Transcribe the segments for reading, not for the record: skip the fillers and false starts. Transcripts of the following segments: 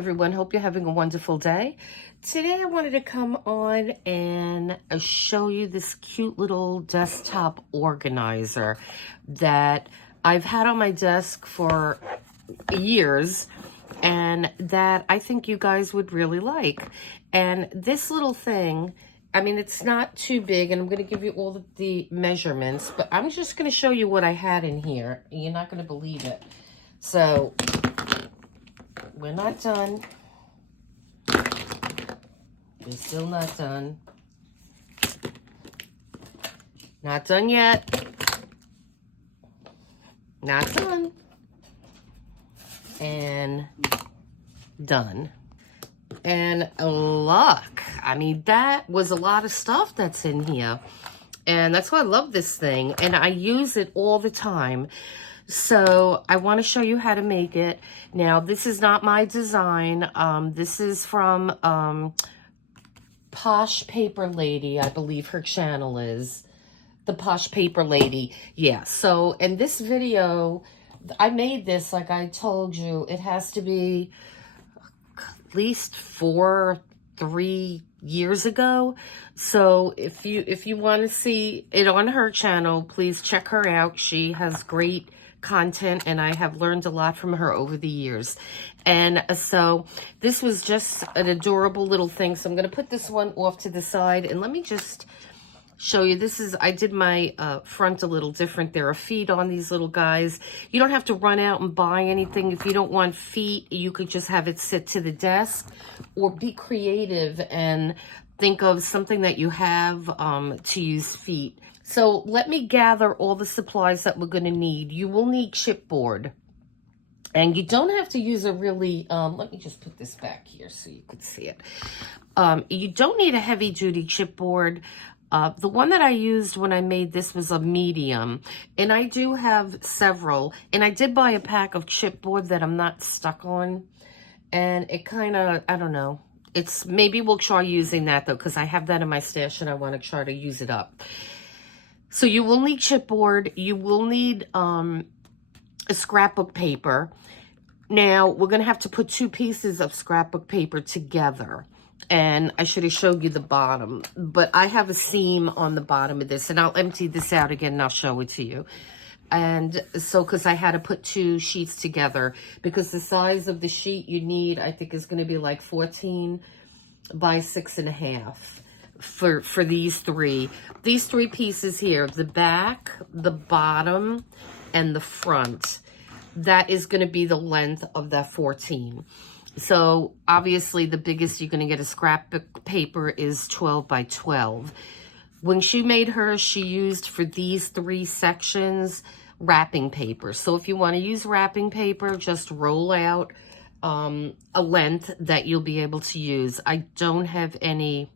everyone, hope you're having a wonderful day. Today I wanted to come on and show you this cute little desktop organizer that I've had on my desk for years and that I think you guys would really like. And this little thing, I mean, it's not too big, and I'm going to give you all of the measurements, but I'm just going to show you what I had in here. You're not going to believe it. So we're not done. We're still not done. Not done yet. Not done. And done. And look, I mean, that was a lot of stuff that's in here. And that's why I love this thing. And I use it all the time. So I want to show you how to make it. Now, this is not my design. This is from Posh Paper Lady, I believe her channel is. The Posh Paper Lady. Yeah, so in this video, I made this, like I told you, it has to be at least 3 years ago. So if you want to see it on her channel, please check her out. She has great content, and I have learned a lot from her over the years. And so this was just an adorable little thing. So I'm going to put this one off to the side, and let me just show you. This is, I did my front a little different. There are feet on these little guys. You don't have to run out and buy anything. If you don't want feet, you could just have it sit to the desk, or be creative and think of something that you have to use feet. So let me gather all the supplies that we're going to need. You will need chipboard. And you don't have to use a really, let me just put this back here so you can see it. You don't need a heavy duty chipboard. The one that I used when I made this was a medium. And I do have several. And I did buy a pack of chipboard that I'm not stuck on. And it kind of, I don't know. It's, maybe we'll try using that though, because I have that in my stash and I want to try to use it up. So you will need chipboard. You will need a scrapbook paper. Now, we're going to have to put 2 pieces of scrapbook paper together. And I should have showed you the bottom. But I have a seam on the bottom of this. And I'll empty this out again and I'll show it to you. And so, because I had to put 2 sheets together. Because the size of the sheet you need, I think, is going to be like 14 by 6.5. For these 3. These 3 pieces here, the back, the bottom, and the front. That is going to be the length of that 14. So obviously the biggest you're going to get a scrapbook paper is 12 by 12. When she made hers, she used for these 3 sections wrapping paper. So if you want to use wrapping paper, just roll out a length that you'll be able to use. I don't have any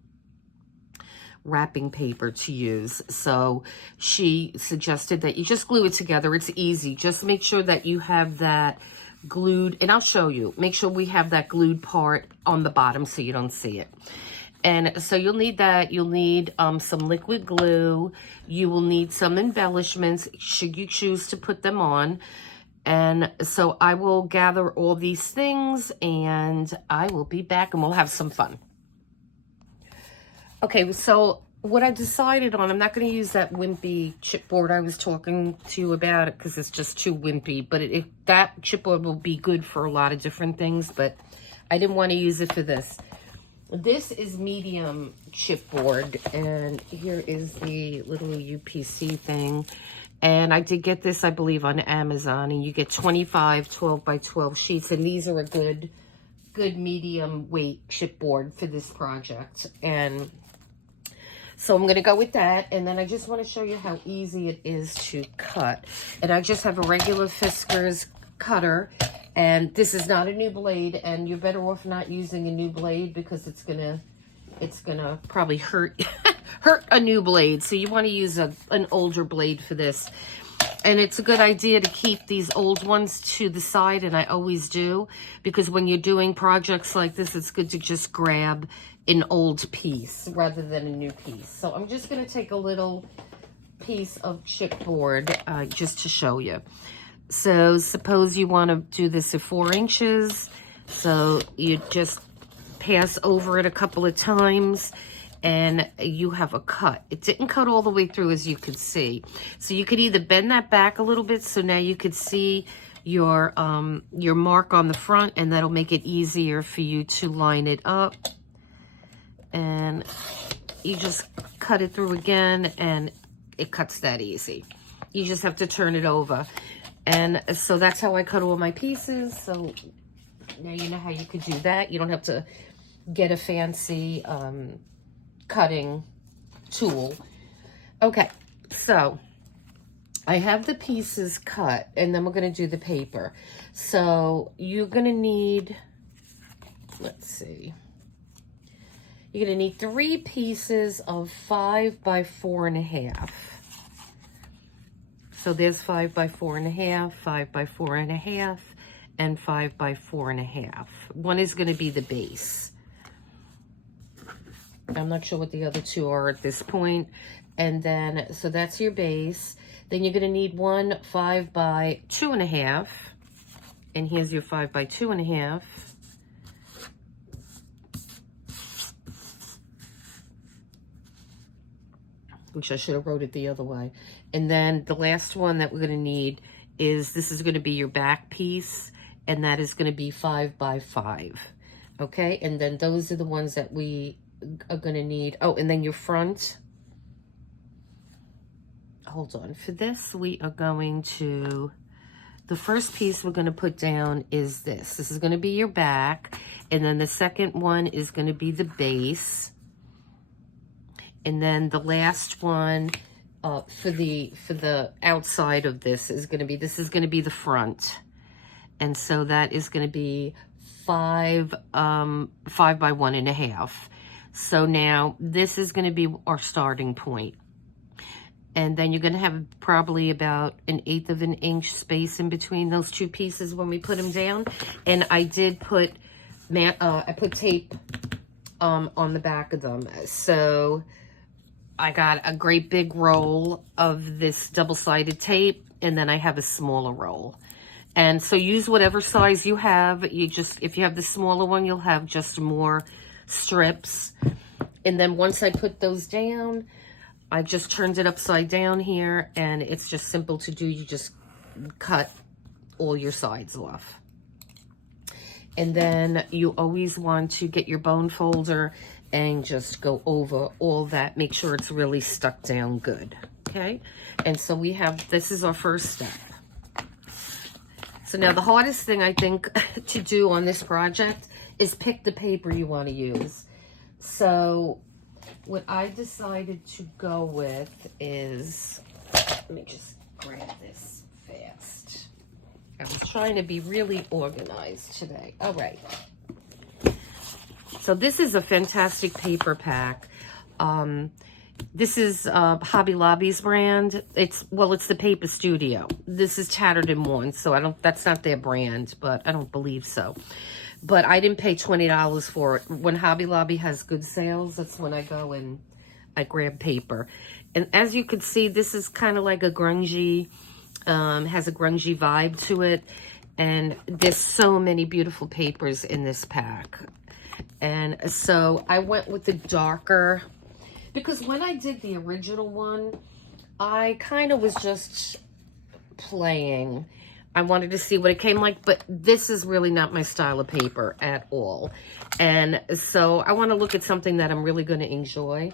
wrapping paper to use, so she suggested that you just glue it together. It's easy. Just make sure that you have that glued, and I'll show you. Make sure we have that glued part on the bottom so you don't see it. And so you'll need that. You'll need some liquid glue. You will need some embellishments should you choose to put them on. And so I will gather all these things and I will be back and we'll have some fun. Okay, so what I decided on, I'm not going to use that wimpy chipboard I was talking to you about it because it's just too wimpy. But that chipboard will be good for a lot of different things, but I didn't want to use it for this. This is medium chipboard, and here is the little UPC thing. And I did get this, I believe, on Amazon, and you get 25 12 by 12 sheets, and these are a good medium weight chipboard for this project. And so I'm going to go with that, and then I just want to show you how easy it is to cut. And I just have a regular Fiskars cutter, and this is not a new blade, and you're better off not using a new blade because it's gonna probably hurt hurt a new blade. So you want to use an older blade for this. And it's a good idea to keep these old ones to the side, and I always do, because when you're doing projects like this, it's good to just grab an old piece rather than a new piece. So I'm just going to take a little piece of chipboard just to show you. So suppose you want to do this at 4 inches. So you just pass over it a couple of times and you have a cut. It didn't cut all the way through, as you can see. So you could either bend that back a little bit so now you could see your mark on the front, and that'll make it easier for you to line it up. And you just cut it through again and it cuts that easy. You just have to turn it over. And so that's how I cut all my pieces. So now you know how you could do that. You don't have to get a fancy cutting tool. Okay, so I have the pieces cut, and then we're going to do the paper. So you're going to need, let's see, you're going to need 3 pieces of 5 by 4.5. So there's 5 by 4.5, 5 by 4.5, and 5 by 4.5. One is going to be the base. I'm not sure what the other 2 are at this point. And then, so that's your base. Then you're going to need one 5 by 2.5. And here's your 5 by 2.5. Which I should have wrote it the other way. And then the last one that we're going to need is, this is going to be your back piece. And that is going to be 5 by 5. Okay, and then those are the ones that we are going to need. Oh, and then your front. Hold on. For this, we are going to, the first piece we're going to put down is this. This is going to be your back. And then the second one is going to be the base. And then the last one for the outside of this is going to be, this is going to be the front. And so that is going to be 5 by 1.5. So now this is going to be our starting point. And then you're going to have probably about 1/8 of an inch space in between those 2 pieces when we put them down. And I did put, I put tape on the back of them. So I got a great big roll of this double-sided tape, and then I have a smaller roll. And so use whatever size you have. You just, if you have the smaller one, you'll have just more strips. And then once I put those down, I just turned it upside down here, and it's just simple to do. You just cut all your sides off. And then you always want to get your bone folder and just go over all that. Make sure it's really stuck down good, okay? And so we have, this is our first step. So now the hardest thing I think to do on this project is pick the paper you want to use. So what I decided to go with is, let me just grab this fast. I was trying to be really organized today. All right. So this is a fantastic paper pack. This is Hobby Lobby's brand. It's the Paper Studio. This is Tattered and Worn, so that's not their brand, but I don't believe so. But I didn't pay $20 for it. When Hobby Lobby has good sales, that's when I go and I grab paper. And as you can see, this is kind of like a grungy, has a grungy vibe to it. And there's so many beautiful papers in this pack. And so I went with the darker, because when I did the original one, I kind of was just playing. I wanted to see what it came like, but this is really not my style of paper at all. And so I want to look at something that I'm really going to enjoy.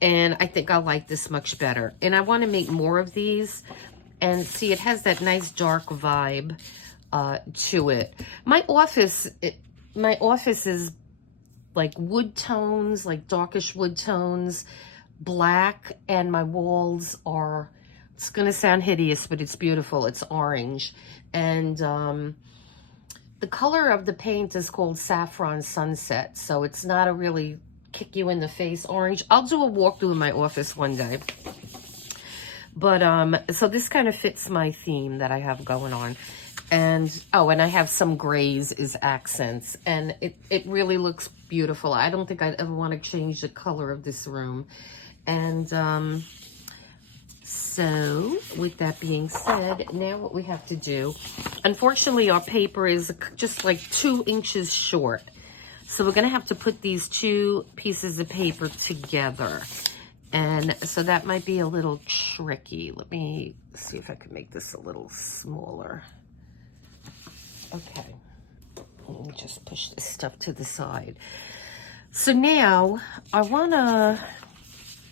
And I think I'll like this much better. And I want to make more of these. And see, it has that nice dark vibe to it. My office is like wood tones, like darkish wood tones, black, and my walls are, it's going to sound hideous, but it's beautiful. It's orange. And the color of the paint is called Saffron Sunset. So it's not a really kick you in the face orange. I'll do a walkthrough in my office one day. But so this kind of fits my theme that I have going on. And, oh, and I have some grays as accents. And it really looks beautiful. I don't think I'd ever want to change the color of this room. And So, with that being said, now what we have to do, unfortunately our paper is just like 2 inches short. So we're going to have to put these 2 pieces of paper together. And so that might be a little tricky. Let me see if I can make this a little smaller. Okay. Let me just push this stuff to the side. So now I want to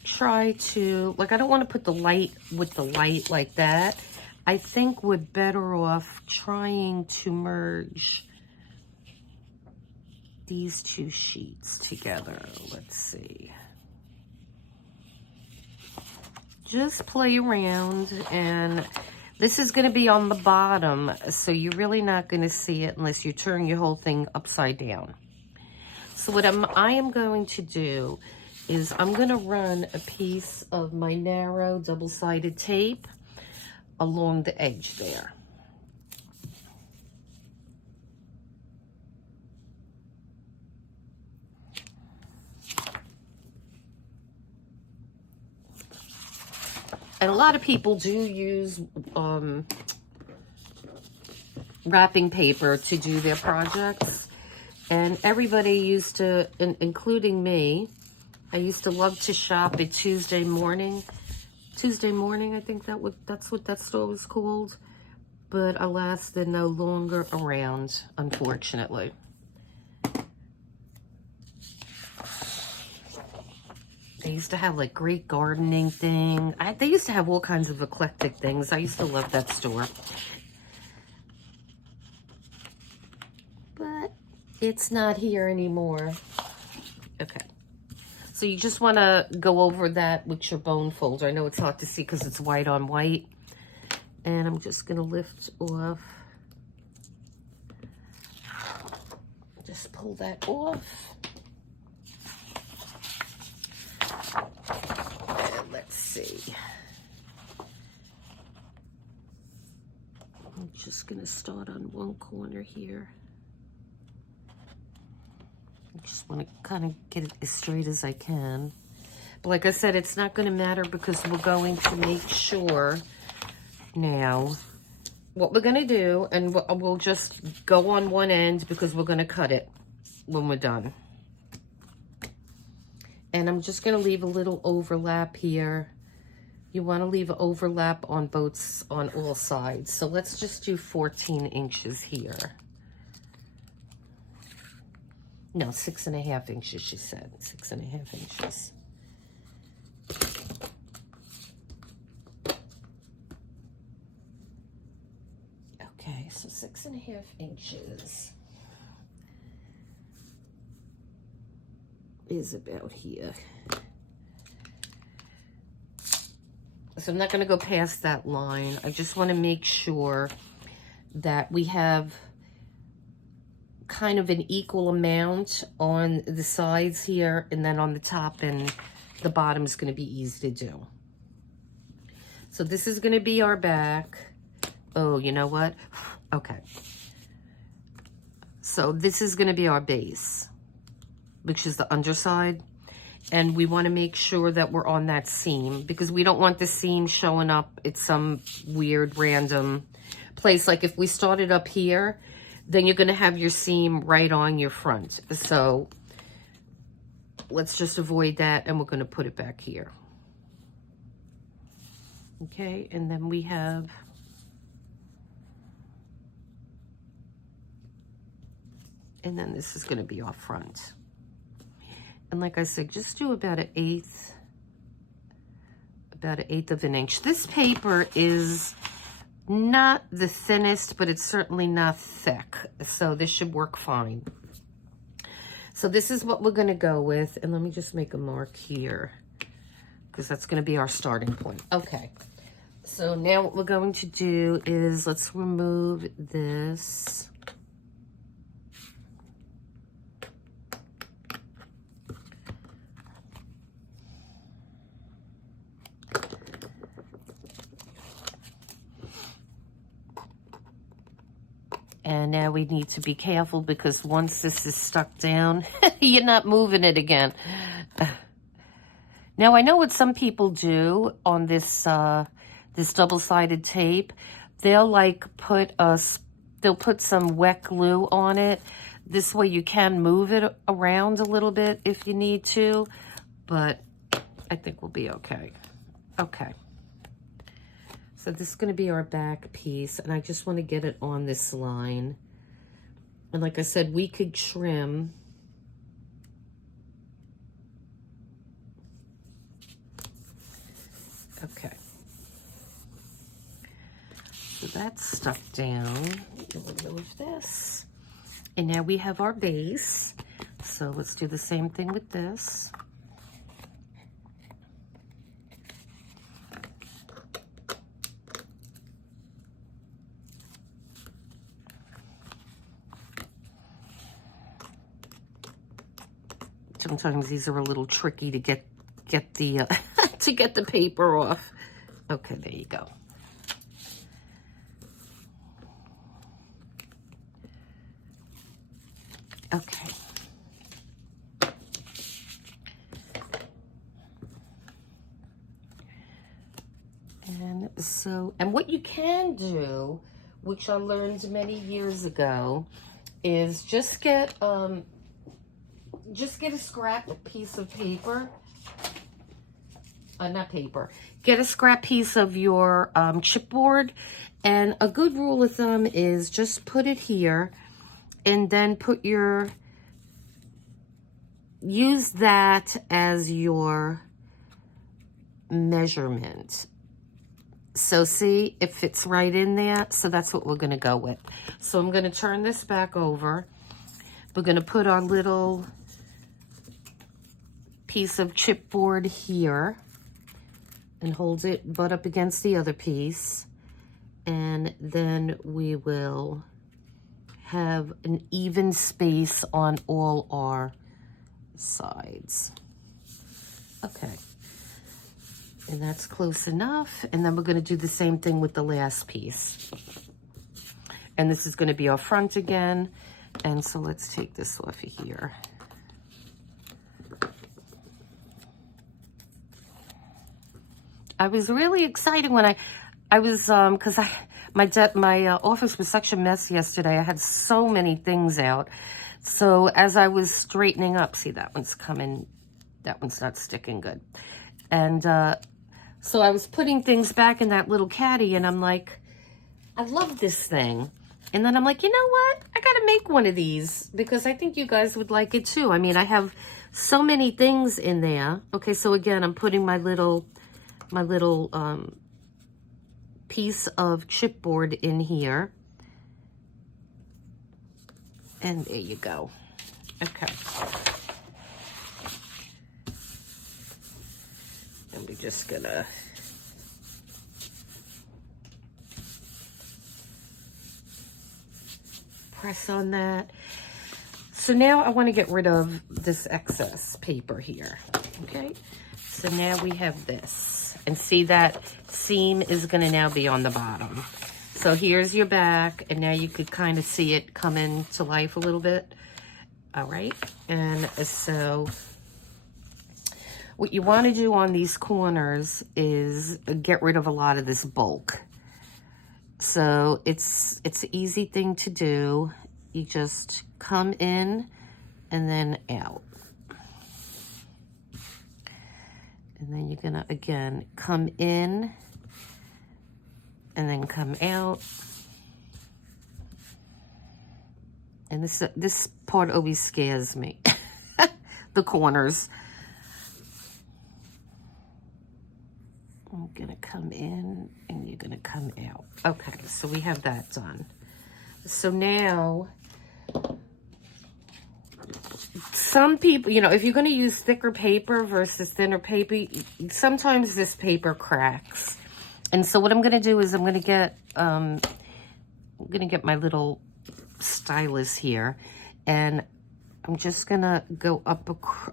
try to, like, I don't want to put the light with the light like that. I think we're better off trying to merge these 2 sheets together. Let's see. Just play around, and this is going to be on the bottom, so you're really not going to see it unless you turn your whole thing upside down. So what I am going to do is I'm going to run a piece of my narrow double-sided tape along the edge there. And a lot of people do use wrapping paper to do their projects. And everybody used to, including me, I used to love to shop at Tuesday morning. Tuesday morning, I think that's what that store was called. But alas, they're no longer around, unfortunately. They used to have like great gardening thing. They used to have all kinds of eclectic things. I used to love that store. But it's not here anymore. Okay. So you just want to go over that with your bone folder. I know it's hard to see because it's white on white. And I'm just going to lift off. Just pull that off. And let's see. I'm just going to start on one corner here. I just want to kind of get it as straight as I can. But like I said, it's not going to matter because we're going to make sure now what we're going to do, and we'll just go on one end because we're going to cut it when we're done. And I'm just going to leave a little overlap here. You want to leave an overlap on all sides. So let's just do 14 inches here. No, 6.5 inches, she said. 6.5 inches. Okay, so 6.5 inches is about here. So I'm not going to go past that line. I just want to make sure that we have kind of an equal amount on the sides here, and then on the top and the bottom is going to be easy to do. So this is going to be our back. Oh, you know what? Okay. So this is going to be our base, which is the underside. And we want to make sure that we're on that seam because we don't want the seam showing up at some weird random place. Like if we started up here, then you're going to have your seam right on your front. So let's just avoid that, and we're going to put it back here. Okay, and then we have and then this is going to be our front. And like I said, just do about an eighth of an inch. This paper is not the thinnest, but it's certainly not thick. So this should work fine. So this is what we're going to go with. And let me just make a mark here because that's going to be our starting point. Okay. So now what we're going to do is let's remove this. And now we need to be careful because once this is stuck down, you're not moving it again. Now, I know what some people do on this this double-sided tape. They'll like they'll put some wet glue on it. This way you can move it around a little bit if you need to, but I think we'll be okay. Okay. So this is going to be our back piece, and I just want to get it on this line. And like I said, we could trim. Okay. So that's stuck down. We'll remove this. And now we have our base. So let's do the same thing with this. Sometimes these are a little tricky to get the to get the paper off. Okay, there you go. Okay. And so, and what you can do, which I learned many years ago, is just get a scrap piece of paper. Not paper. Get a scrap piece of your chipboard, and a good rule of thumb is just put it here, and then use that as your measurement. So see, it fits right in there. So that's what we're going to go with. So I'm going to turn this back over. We're going to put our little piece of chipboard here and hold it butt up against the other piece. And then we will have an even space on all our sides. Okay. And that's close enough. And then we're going to do the same thing with the last piece. And this is going to be our front again. And so let's take this off of here. I was really excited when I was, because my office was such a mess yesterday. I had so many things out. So as I was straightening up, see, that one's coming, that one's not sticking good. And so I was putting things back in that little caddy, and I'm like, I love this thing. And then I'm like, you know what? I got to make one of these because I think you guys would like it too. I mean, I have so many things in there. Okay, so again, I'm putting my little piece of chipboard in here. And there you go. Okay. And we're just gonna press on that. So now I want to get rid of this excess paper here. Okay. So now we have this. And see, that seam is going to now be on the bottom. So here's your back, and now you could kind of see it come into life a little bit. All right. And so what you want to do on these corners is get rid of a lot of this bulk. So it's an easy thing to do. You just come in and then out. And then you're gonna, again, come in and then come out. And this part always scares me, the corners. I'm gonna come in and you're gonna come out. Okay, so we have that done. So now, some people, you know, if you're going to use thicker paper versus thinner paper, sometimes this paper cracks. And so what I'm going to do is I'm going to get my little stylus here, and I'm just going to go up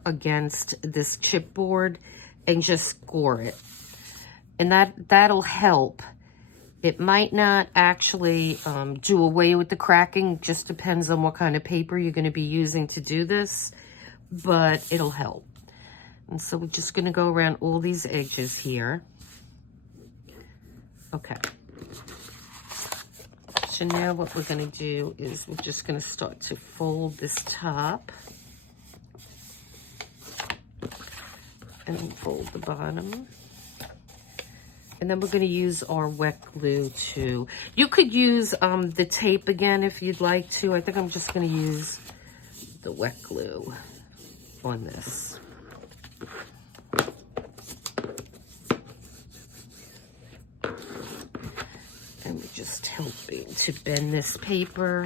against this chipboard and just score it. And that'll help. It might not actually do away with the cracking, just depends on what kind of paper you're going to be using to do this, but it'll help. And so we're just going to go around all these edges here. Okay. So now what we're going to do is we're just going to start to fold this top. And then fold the bottom. And then we're going to use our wet glue too. You could use the tape again if you'd like to. I think I'm just going to use the wet glue on this. And we're just helping to bend this paper.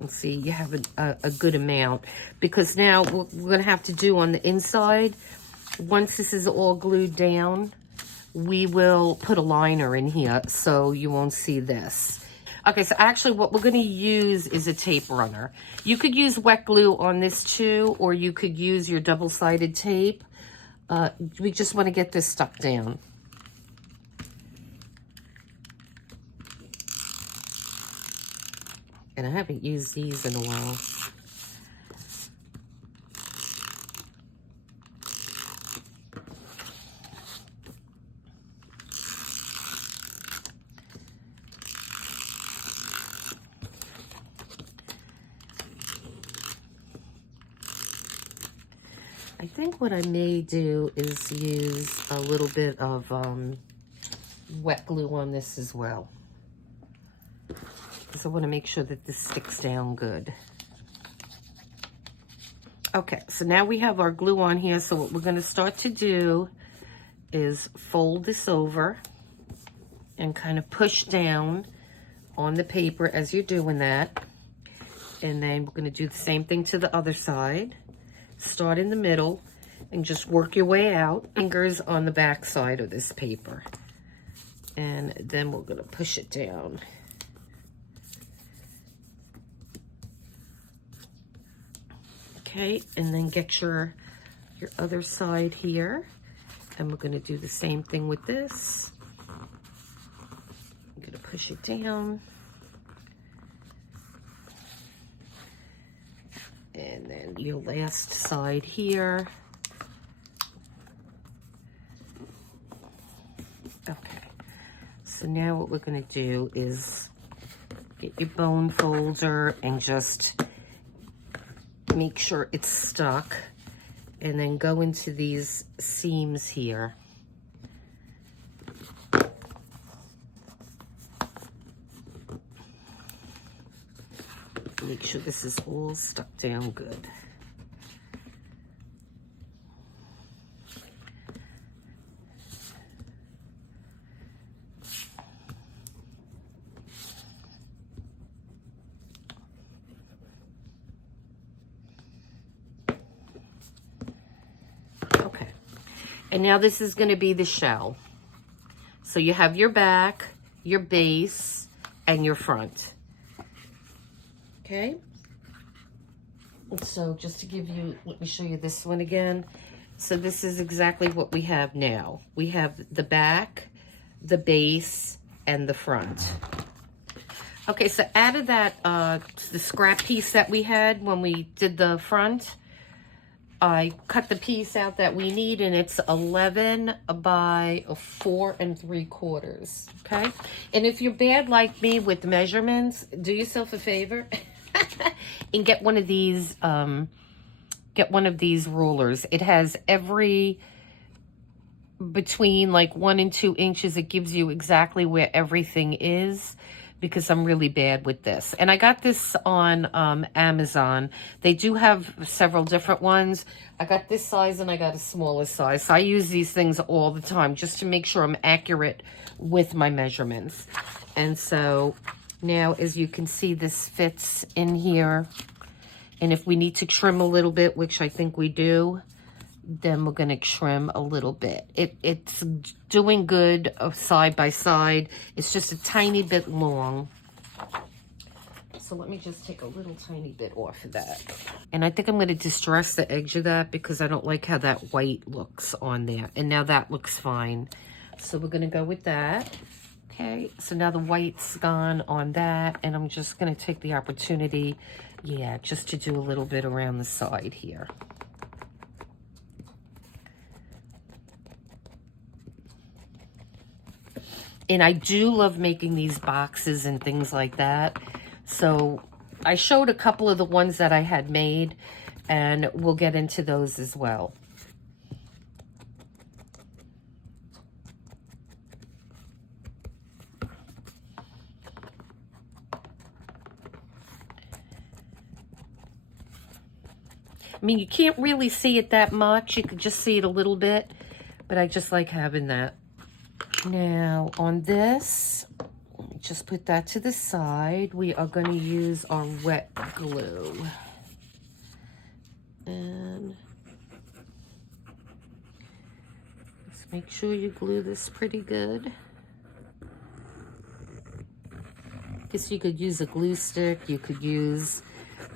And see, you have a good amount, because now what we're going to have to do on the inside, once this is all glued down, we will put a liner in here so you won't see this. Okay, so actually what we're going to use is a tape runner. You could use wet glue on this too, or you could use your double-sided tape. We just want to get this stuck down. And I haven't used these in a while. I think what I may do is use a little bit of wet glue on this as well, because I want to make sure that this sticks down good. Okay, so now we have our glue on here. So what we're going to start to do is fold this over and kind of push down on the paper as you're doing that. And then we're going to do the same thing to the other side. Start in the middle and just work your way out. Fingers on the back side of this paper. And then we're going to push it down. Okay, and then get your other side here. And we're going to do the same thing with this. I'm going to push it down. And then your last side here. Okay, so now what we're going to do is get your bone folder and just make sure it's stuck, and then go into these seams here. Make sure this is all stuck down good. Okay, and now this is going to be the shell. So you have your back, your base, and your front. Okay, so just to give you, let me show you this one again. So this is exactly what we have now. We have the back, the base, and the front. Okay, so out of that, the scrap piece that we had when we did the front, I cut the piece out that we need, and it's 11 by 4 3/4. Okay, and if you're bad like me with measurements, do yourself a favor. And get one of these rulers. It has every, between like 1 and 2 inches, it gives you exactly where everything is, because I'm really bad with this. And I got this on Amazon. They do have several different ones. I got this size and I got a smaller size. So I use these things all the time just to make sure I'm accurate with my measurements. And so now, as you can see, this fits in here. And if we need to trim a little bit, which I think we do, then we're going to trim a little bit. It's doing good side by side. It's just a tiny bit long. So let me just take a little tiny bit off of that. And I think I'm going to distress the edge of that because I don't like how that white looks on there. And now that looks fine. So we're gonna go with that. Okay, so now the white's gone on that, and I'm just gonna take the opportunity, yeah, just to do a little bit around the side here. And I do love making these boxes and things like that. So I showed a couple of the ones that I had made, and we'll get into those as well. I mean, you can't really see it that much. You could just see it a little bit, but I just like having that. Now, on this, just put that to the side. We are going to use our wet glue. And let's make sure you glue this pretty good. Guess you could use a glue stick. You could use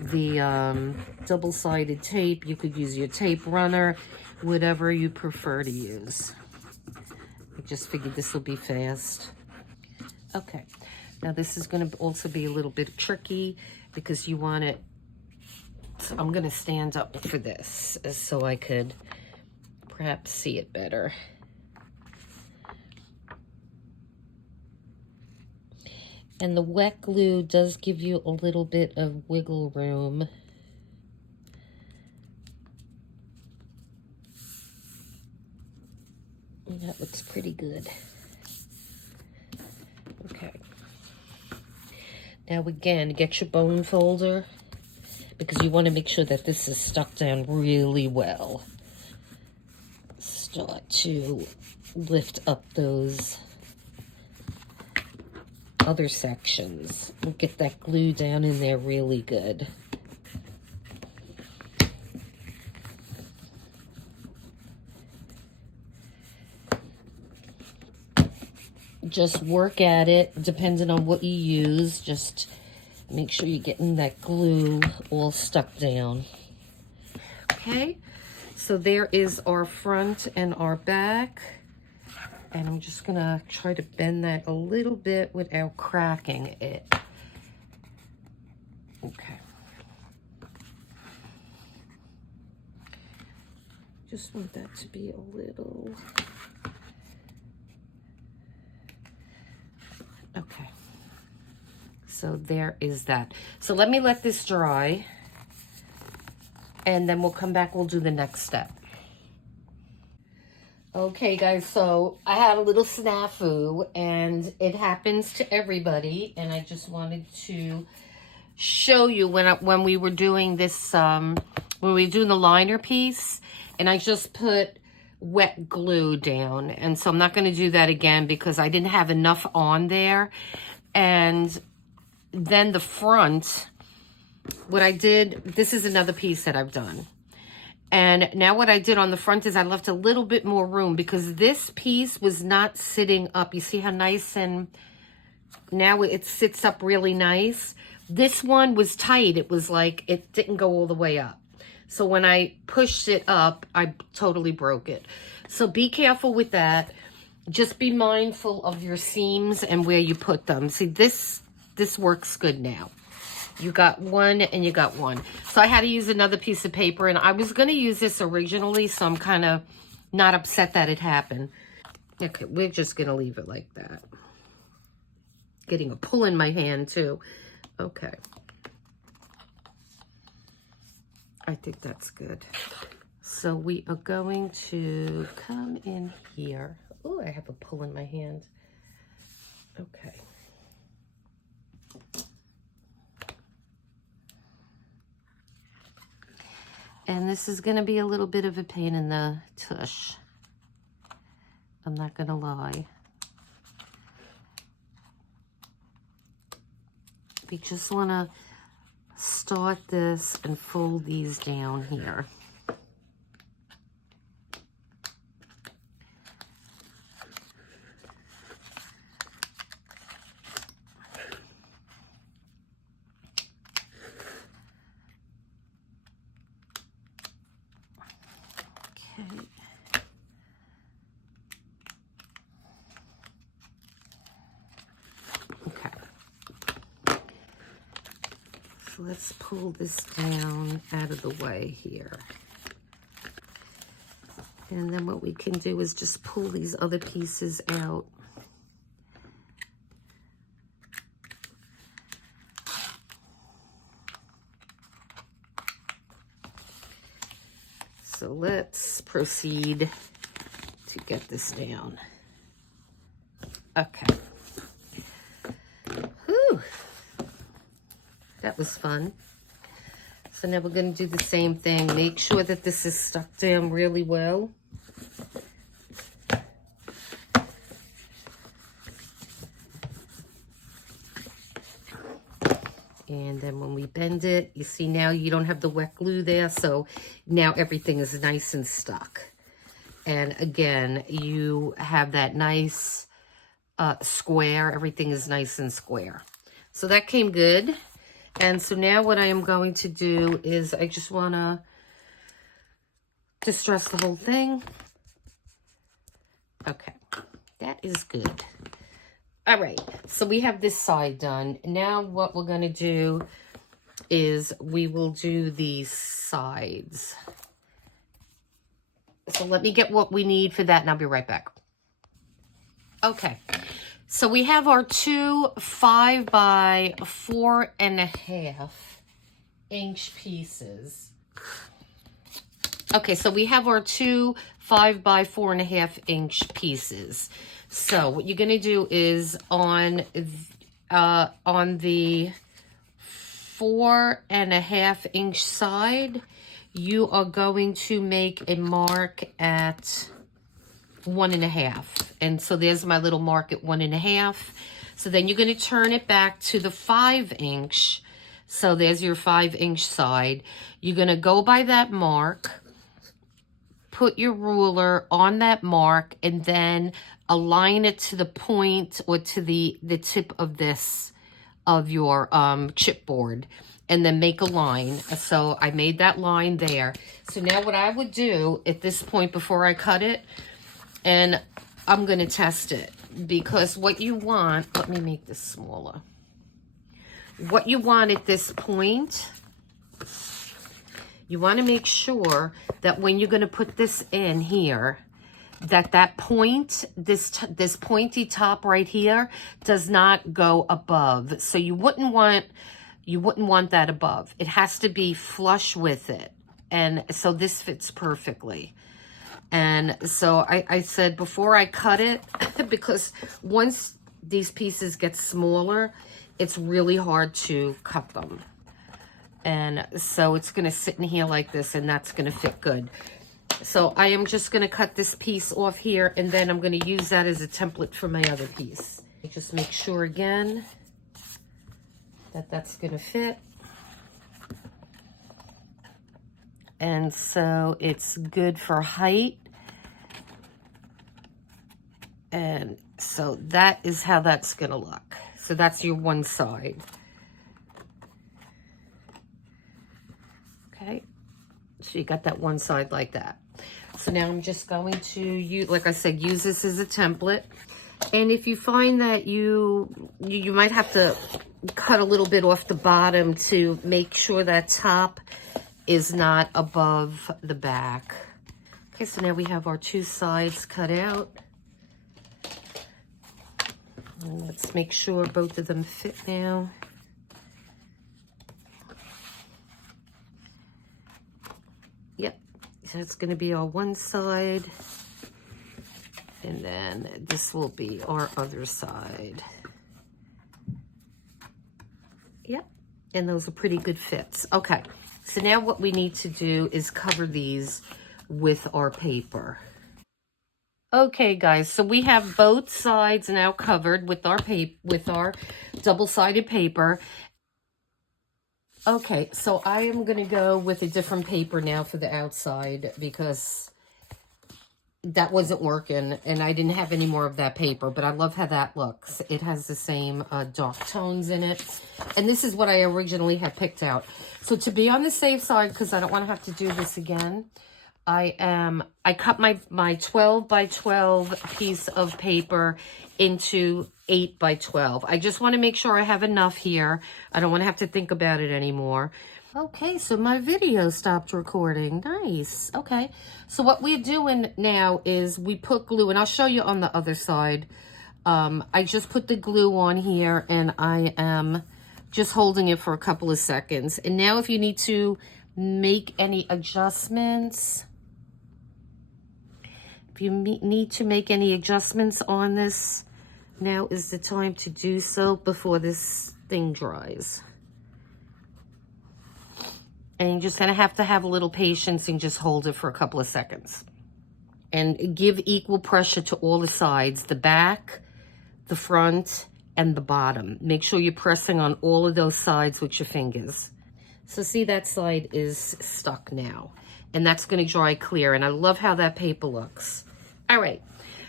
the double-sided tape. You could use your tape runner, whatever you prefer to use. I just figured this will be fast. Okay, now this is going to also be a little bit tricky because you want it, so I'm going to stand up for this so I could perhaps see it better. And the wet glue does give you a little bit of wiggle room. And that looks pretty good. Okay. Now again, get your bone folder because you want to make sure that this is stuck down really well. Start to lift up those other sections. We'll get that glue down in there really good. Just work at it, depending on what you use. Just make sure you're getting that glue all stuck down. Okay, so there is our front and our back. And I'm just gonna try to bend that a little bit without cracking it. Okay. Just want that to be a little... Okay. So there is that. So let me let this dry. And then we'll come back, we'll do the next step. Okay, guys, so I had a little snafu, and it happens to everybody, and I just wanted to show you when we were doing this, when we were doing the liner piece, and I just put wet glue down, and so I'm not going to do that again because I didn't have enough on there. And then the front, what I did, this is another piece that I've done. And now what I did on the front is I left a little bit more room because this piece was not sitting up. You see how nice, and now it sits up really nice. This one was tight. It was like it didn't go all the way up. So when I pushed it up, I totally broke it. So be careful with that. Just be mindful of your seams and where you put them. See, this works good now. You got one and you got one. So I had to use another piece of paper, and I was going to use this originally, so I'm kind of not upset that it happened. Okay, we're just going to leave it like that. Getting a pull in my hand too. Okay. I think that's good. So we are going to come in here. Oh, I have a pull in my hand. Okay. And this is going to be a little bit of a pain in the tush. I'm not going to lie. We just want to start this and fold these down here. So let's pull this down out of the way here. And then what we can do is just pull these other pieces out. So let's proceed to get this down. Okay. Whew. That was fun. So now we're going to do the same thing. Make sure that this is stuck down really well. And then when we bend it, you see now you don't have the wet glue there, so now everything is nice and stuck. And again, you have that nice square. Everything is nice and square. So that came good. And so now what I am going to do is I just want to distress the whole thing. Okay, that is good. All right, so we have this side done. Now what we're going to do is we will do these sides. So let me get what we need for that and I'll be right back. Okay, so we have our two 5 by 4.5 inch pieces. Okay, so we have our two 5 by 4.5 inch pieces. So what you're going to do is on the 4.5 inch side, you are going to make a mark at 1.5. And so there's my little mark at 1.5. So then you're going to turn it back to the 5 inch. So there's your 5 inch side. You're going to go by that mark, put your ruler on that mark, and then align it to the point or to the tip of this, of your chipboard, and then make a line. So I made that line there. So now what I would do at this point before I cut it, and I'm going to test it, because what you want, let me make this smaller. What you want at this point, you want to make sure that when you're going to put this in here, that point, this pointy top right here does not go above. So you wouldn't want that above. It has to be flush with it. And so this fits perfectly. And so I said before I cut it, because once these pieces get smaller, it's really hard to cut them. And so it's going to sit in here like this, and that's going to fit good. So I am just going to cut this piece off here, and then I'm going to use that as a template for my other piece. Just make sure again that that's going to fit. And so it's good for height. And so that is how that's going to look. So that's your one side. Okay. So you got that one side like that. So now I'm just going to use, like I said, use this as a template. And if you find that you might have to cut a little bit off the bottom to make sure that top is not above the back. Okay, so now we have our two sides cut out. And let's make sure both of them fit now. Yep, so it's going to be our one side, and then this will be our other side. Yep, and those are pretty good fits. Okay, so now what we need to do is cover these with our paper. Okay, guys, so we have both sides now covered with our double-sided paper. Okay, so I am going to go with a different paper now for the outside, because that wasn't working and I didn't have any more of that paper, but I love how that looks. It has the same dark tones in it, and this is what I originally had picked out. So to be on the safe side, because I don't want to have to do this again, I cut my 12 by 12 piece of paper into 8 by 12. I just want to make sure I have enough here. I don't want to have to think about it anymore. Okay, so my video stopped recording. Nice. Okay, so what we're doing now is we put glue, and I'll show you on the other side. I just put the glue on here, and I am just holding it for a couple of seconds. And now if you need to make any adjustments, if you need to make any adjustments on this, now is the time to do so before this thing dries. And you're just gonna have to have a little patience and just hold it for a couple of seconds. And give equal pressure to all the sides, the back, the front, and the bottom. Make sure you're pressing on all of those sides with your fingers. So see, that side is stuck now, and that's gonna dry clear, and I love how that paper looks. All right,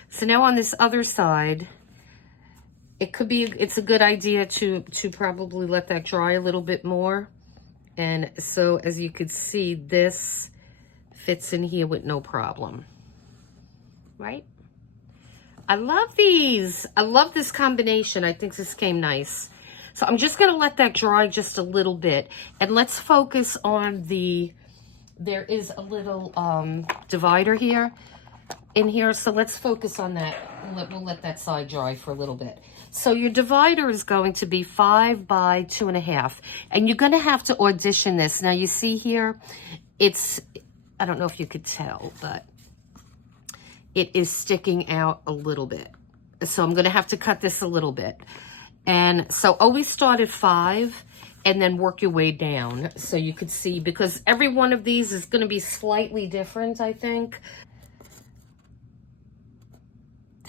so now on this other side, it's a good idea to probably let that dry a little bit more. And so as you could see, this fits in here with no problem, right? I love these. I love this combination. I think this came nice. So I'm just gonna let that dry just a little bit, and let's focus on there is a little divider here in here, so let's focus on that. We'll let that side dry for a little bit. So your divider is going to be 5 by 2.5, and you're gonna have to audition this. Now you see here, I don't know if you could tell, but it is sticking out a little bit. So I'm gonna have to cut this a little bit. And so always start at 5 and then work your way down. So you could see, because every one of these is gonna be slightly different, I think.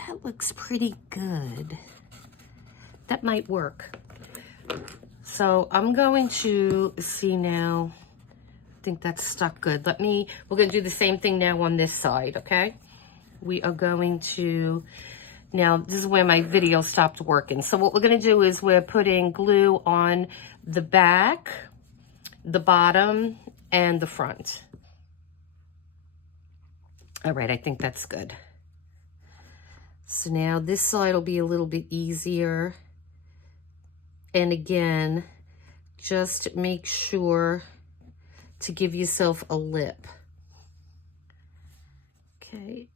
That looks pretty good. That might work. So I'm going to see now. I think that's stuck good. We're gonna do the same thing now on this side, okay? We are going to, now this is where my video stopped working. So what we're gonna do is we're putting glue on the back, the bottom, and the front. All right, I think that's good. So now this side will be a little bit easier. And again, just make sure to give yourself a lip. Okay.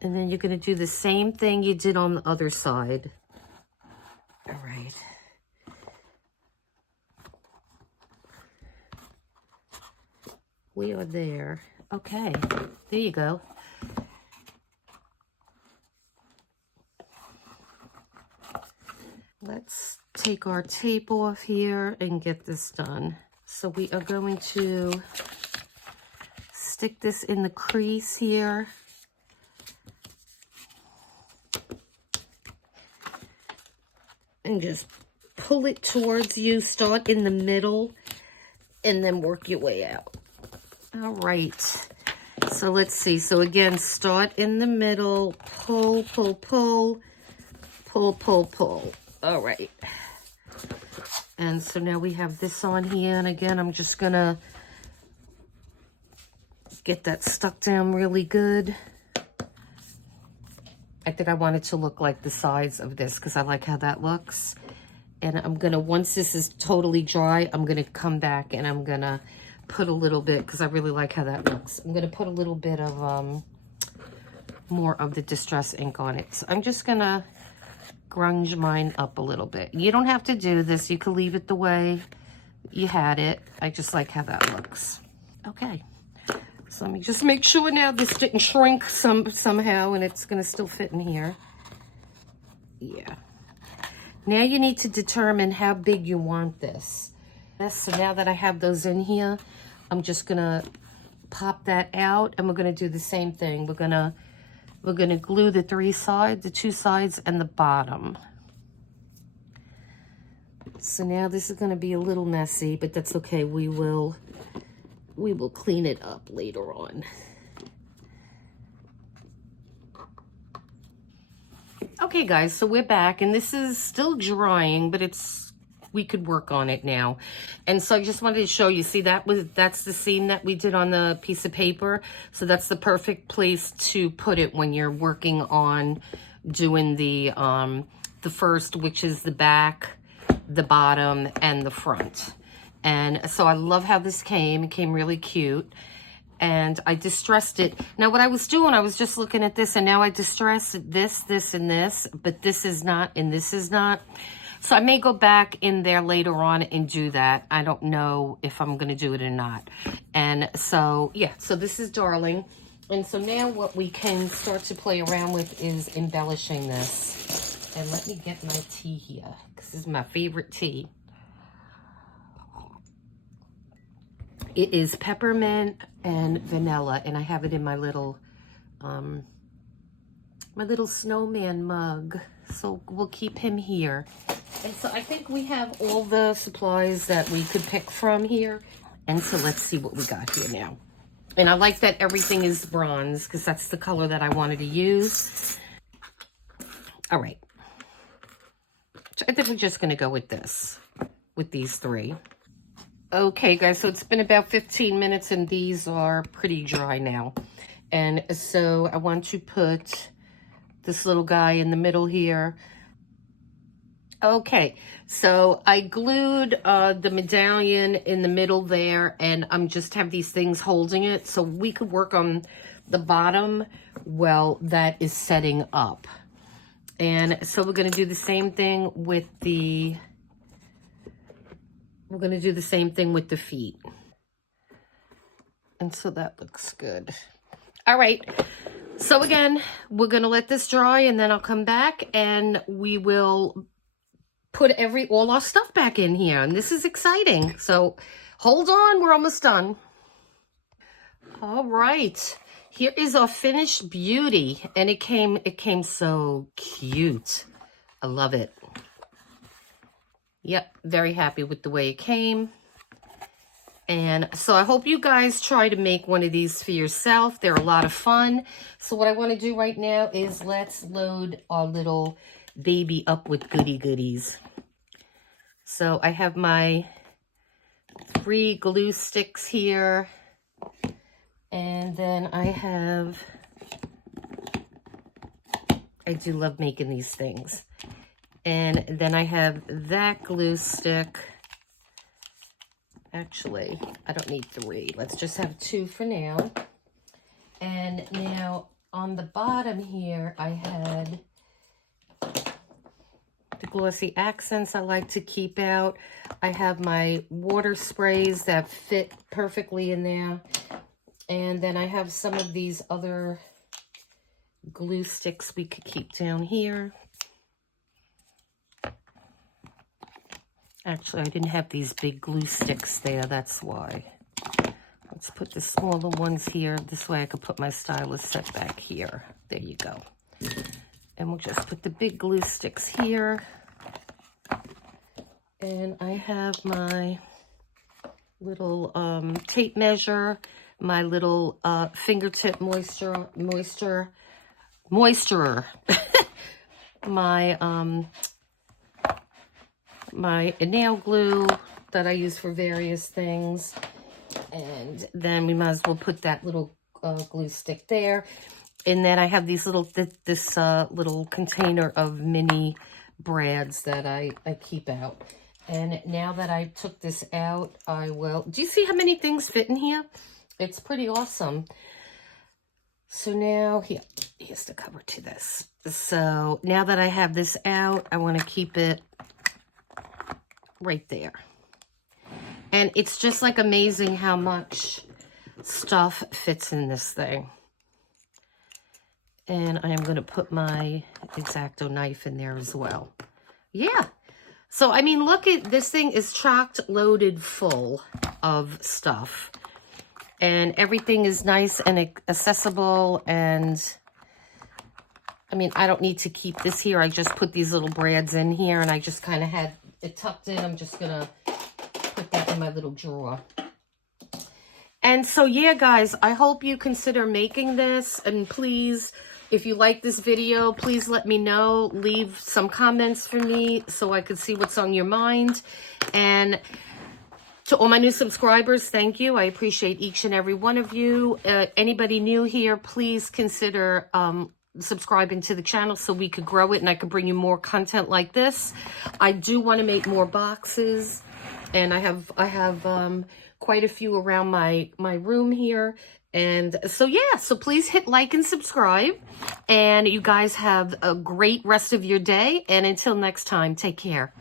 And then you're gonna do the same thing you did on the other side. All right. We are there. Okay, there you go. Let's take our tape off here and get this done. So we are going to stick this in the crease here. And just pull it towards you. Start in the middle and then work your way out. All right. So let's see. So again, start in the middle, pull, pull, pull, pull, pull, pull. All right. And so now we have this on here. And again, I'm just gonna get that stuck down really good. I think I want it to look like the sides of this because I like how that looks. And I'm gonna, once this is totally dry, I'm gonna come back and I'm gonna put a little bit, because I really like how that looks. I'm gonna put a little bit of more of the Distress ink on it. So I'm just gonna grunge mine up a little bit. You don't have to do this. You can leave it the way you had it. I just like how that looks. Okay. So let me just make sure now this didn't shrink somehow, and it's gonna still fit in here. Yeah. Now you need to determine how big you want this. So now that I have those in here, I'm just gonna pop that out, and we're gonna do the same thing. We're gonna glue the the two sides and the bottom. So now this is gonna be a little messy, but that's okay. We will clean it up later on. Okay guys, so we're back, and this is still drying, but it's we could work on it now. And so I just wanted to show you, see that's the seam that we did on the piece of paper. So that's the perfect place to put it when you're working on doing the first, which is the back, the bottom, and the front. And so I love how this came. It came really cute. And I distressed it. Now what I was doing, I was just looking at this, and now I distressed this, and this, but this is not, and this is not. So I may go back in there later on and do that. I don't know if I'm going to do it or not. And so, yeah, so this is Darling. And so now what we can start to play around with is embellishing this. And let me get my tea here, because this is my favorite tea. It is peppermint and vanilla, and I have it in my little snowman mug. So we'll keep him here. And so I think we have all the supplies that we could pick from here. And so let's see what we got here now. And I like that everything is bronze, because that's the color that I wanted to use. All right. So I think we're just going to go with this, with these three. Okay, guys, so it's been about 15 minutes, and these are pretty dry now. And so I want to put this little guy in the middle here. Okay, so I glued the medallion in the middle there, and I'm just have these things holding it. So we could work on the bottom while that is setting up. And so we're going to do the same thing with the... We're going to do the same thing with the feet. And so that looks good. All right. So again, we're going to let this dry, and then I'll come back and we will put all our stuff back in here. And this is exciting. So hold on. We're almost done. All right. Here is our finished beauty. And it came so cute. I love it. Yep, very happy with the way it came. And so I hope you guys try to make one of these for yourself. They're a lot of fun. So what I want to do right now is let's load our little baby up with goody goodies. So I have my 3 glue sticks here. And then I do love making these things. And then I have that glue stick. Actually, I don't need 3. Let's just have 2 for now. And now on the bottom here, I had the glossy accents I like to keep out. I have my water sprays that fit perfectly in there. And then I have some of these other glue sticks we could keep down here. Actually, I didn't have these big glue sticks there, that's why. Let's put the smaller ones here. This way I could put my stylus set back here. There you go. And we'll just put the big glue sticks here. And I have my little tape measure, my little fingertip moisturer, my nail glue that I use for various things. And then we might as well put that little glue stick there. And then I have these little, this little container of mini brads that I keep out. And now that I took this out, I will, do you see how many things fit in here? It's pretty awesome. So now, here's the cover to this. So now that I have this out, I want to keep it right there. And it's just like amazing how much stuff fits in this thing. And I am going to put my X-Acto knife in there as well. Yeah. So, I mean, look at this thing is chocked loaded full of stuff. And everything is nice and accessible. And, I mean, I don't need to keep this here. I just put these little brads in here. And I just kind of had it tucked in. I'm just going to put that in my little drawer. And so, yeah, guys, I hope you consider making this. And please, If you like this video, please let me know. Leave some comments for me so I could see what's on your mind. And to all my new subscribers, thank you. I appreciate each and every one of you. Anybody new here, please consider subscribing to the channel so we could grow it and I could bring you more content like this. I do want to make more boxes, and I have quite a few around my room here. And so, yeah, so please hit like and subscribe. And you guys have a great rest of your day. And until next time, take care.